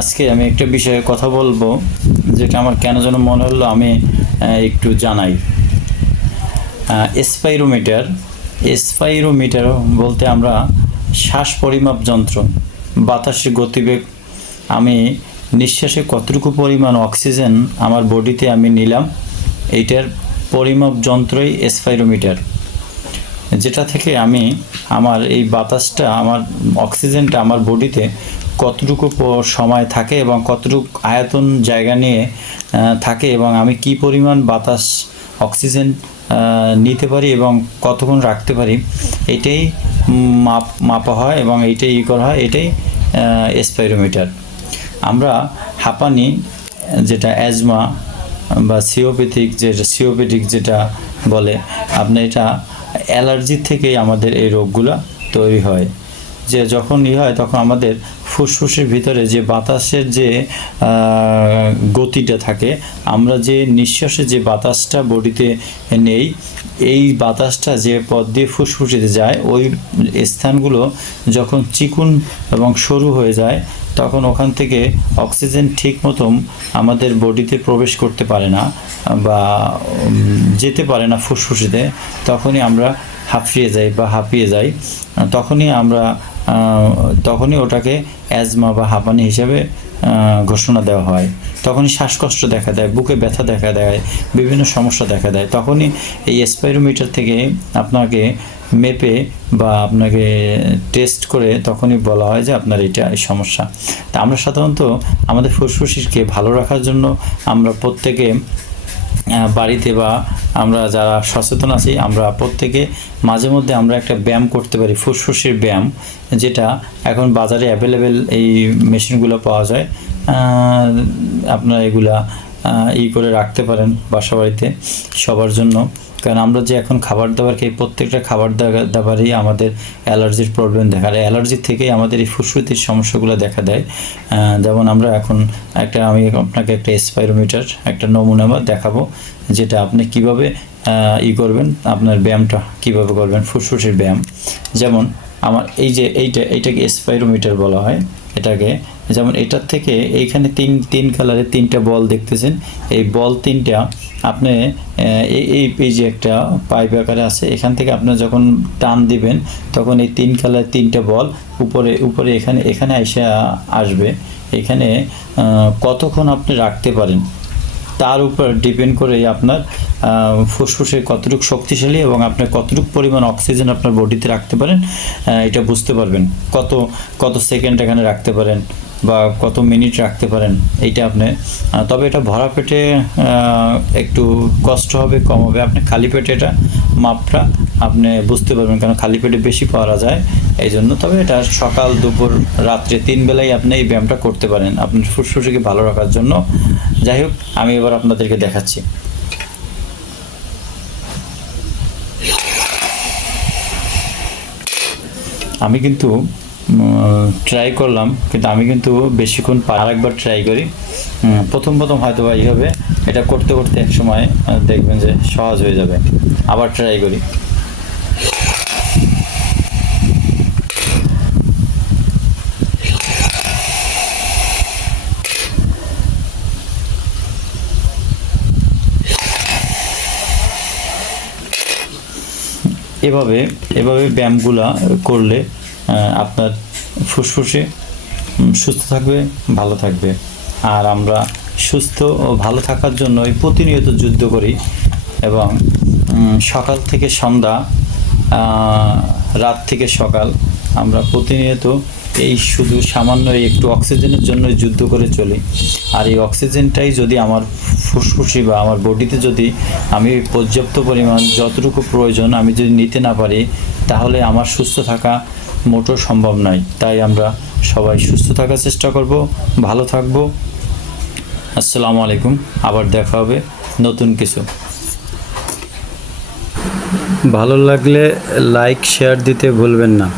আজকে আমি একটা বিষয়ে কথা বলব, যেটা আমার কেন যেন মনে হলো আমি একটু জানাই। স্পাইরোমিটার স্পাইরোমিটার বলতে আমরা শ্বাস পরিমাপ যন্ত্র, বাতাসের গতিবেগ। আমি নিঃশ্বাসে কতটুকু পরিমাণ অক্সিজেন আমার বডিতে আমি নিলাম, এইটার পরিমাপ যন্ত্রই স্পাইরোমিটার। যেটা থেকে আমি আমার এই বাতাসটা, আমার অক্সিজেনটা আমার বডিতে কতটুকু সময় থাকে এবং কতটুকু আয়তন জায়গা নিয়ে থাকে এবং আমি কি পরিমাণ বাতাস, অক্সিজেন নিতে পারি এবং কতক্ষণ রাখতে পারি, এটাই মাপ, মাপা হয় এবং এইটাই ই করা হয়, এটাই স্পাইরোমিটার আমরা হাঁপানি যেটা অ্যাজমা বা সিওপ্যাথিক যেটা সিওপ্যাথিক যেটা বলে আপনি এটা অ্যালার্জির থেকেই আমাদের এই রোগগুলো তৈরি হয়। যে যখন ই হয় তখন আমাদের ফুসফুসের ভিতরে যে বাতাসের যে গতিটা থাকে, আমরা যে নিঃশ্বাসে যে বাতাসটা বডিতে নেই, এই বাতাসটা যে পথ দিয়ে ফুসফুসিতে যায়, ওই স্থানগুলো যখন চিকুন এবং সরু হয়ে যায়, তখন ওখান থেকে অক্সিজেন ঠিক মতন আমাদের বডিতে প্রবেশ করতে পারে না বা যেতে পারে না ফুসফুসিতে, তখনই আমরা হাঁফিয়ে যাই বা হাঁপিয়ে যাই। তখনই আমরা তখনই ওটাকে অ্যাজমা বা হাঁপানি হিসেবে ঘোষণা দেওয়া হয়। তখনই শ্বাসকষ্ট দেখা দেয়, বুকে ব্যথা দেখা দেয়, বিভিন্ন সমস্যা দেখা দেয়। তখনই এই স্পাইরোমিটার থেকে আপনাকে মেপে বা আপনাকে টেস্ট করে তখনই বলা হয় যে আপনার এটা এই সমস্যা। তা আমরা সাধারণত আমাদের ফুসফুসকে ভালো রাখার জন্য আমরা প্রত্যেকে বাড়িতে বা আমরা যারা সচেতন আছি, আমরা প্রত্যেকে মাঝে মধ্যে আমরা একটা ব্যায়াম করতে পারি, ফুসফুসের ব্যায়াম, যেটা এখন বাজারে অ্যাভেলেবেল এই মেশিনগুলো পাওয়া যায়। আপনার এগুলা ই করে রাখতে পারেন বাসা বাড়িতে সবার জন্য। কারণ আমরা যে এখন খাবার দাবার খাই প্রত্যেকটা খাবার দাবা- দাবারই আমাদের অ্যালার্জির প্রবলেম দেখা দেয় অ্যালার্জি থেকেই আমাদের এই ফুসফুসির সমস্যাগুলো দেখা দেয়। যেমন আমরা এখন একটা, আমি আপনাকে একটা স্পাইরোমিটার একটা নমুনা বা দেখাবো, যেটা আপনি কীভাবে ই করবেন, আপনার ব্যায়ামটা কীভাবে করবেন, ফুসফুসের ব্যায়াম। যেমন আমার এই যে এইটা এইটাকে স্পাইরোমিটার বলা হয়। এটাকে যেমন এটার থেকে এইখানে তিন তিন কালারের তিনটা বল দেখতেছেন। এই বল তিনটা আপনি এই এই পেজে একটা পাইপ আকারে আছে। এখান থেকে আপনার যখন টান দিবেন, তখন এই তিন কালার তিনটা বল উপরে উপরে এখানে এখানে এসে আসবে। এখানে কতক্ষণ আপনি রাখতে পারেন? তার উপর ডিপেন্ড করে আপনার ফুসফুসে কতটুকু শক্তিশালী এবং আপনার কতটুকু পরিমাণ অক্সিজেন আপনার বডিতে রাখতে পারেন এটা বুঝতে পারবেন। কত কত সেকেন্ড এখানে রাখতে পারেন। বা কত মিনিট রাখতে পারেন, এইটা আপনি তবে এটা ভরা পেটে একটু কষ্ট হবে, কম হবে। আপনি খালি পেটে এটা মাপটা আপনি বুঝতে পারবেন, কারণ খালি পেটে বেশি পাওয়া যায় এই জন্য। তবে এটা সকাল, দুপুর, রাত্রে তিন বেলায় আপনি এই ব্যায়ামটা করতে পারেন। আপনার ফুসফুসকে ভালো রাখার জন্য। যাই হোক, আমি এবার আপনাদেরকে দেখাচ্ছি। আমি কিন্তু ট্রাই করলাম, কিন্তু আমি কিন্তু বেশিক্ষণ পা- আরেকবার ট্রাই করি। প্রথম প্রথম হয়তো বা এইভাবে এটা করতে করতে এক সময় দেখবেন যে সহজ হয়ে যাবে। আবার ট্রাই করি। এভাবে এভাবে ব্যায়ামগুলা করলে আপনার ফুসফুসে সুস্থ থাকবে, ভালো থাকবে। আর আমরা সুস্থ ও ভালো থাকার জন্য এই প্রতিনিয়ত যুদ্ধ করি এবং সকাল থেকে সন্ধ্যা রাত থেকে সকাল আমরা প্রতিনিয়ত এই শুধু সামান্য একটু অক্সিজেনের জন্য যুদ্ধ করে চলি। আর এই অক্সিজেনটাই যদি আমার ফুসফুসি বা আমার বডিতে যদি আমি পর্যাপ্ত পরিমাণ যতটুকু প্রয়োজন আমি যদি নিতে না পারি তাহলে আমার সুস্থ থাকা মোটো সম্ভব নয়। তাই আমরা সবাই সুস্থ থাকার চেষ্টা করব, ভালো থাকব। আসসালামু আলাইকুম, আবার দেখা হবে নতুন কিছু। ভালো লাগলে লাইক শেয়ার দিতে ভুলবেন না।